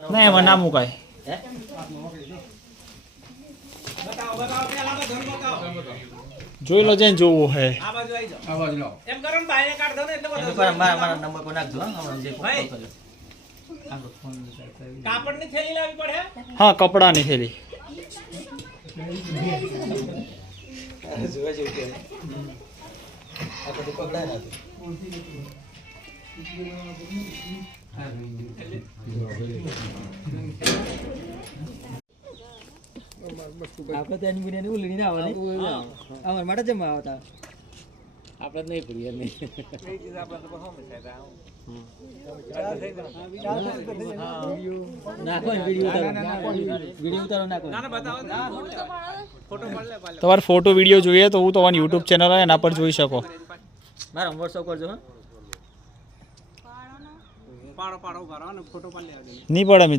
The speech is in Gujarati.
ના એમાં ના મુકાય. જોઈ લો જેને જોવું હે. હા કપડાની થેલી. આપણે ત્યાંની બિરયાની ઉલડી ના આવવાની અમાર માટે જમવા આવતા આપણે નહીં પડીએ નહીં તમારે ફોટો વિડીયો જોઈએ તો હું તમારી યુટ્યુબ ચેનલ હોય એના પર જોઈ શકો. મારા વોટ્સઅપ કરજો. નહીં પડે મિત્ર.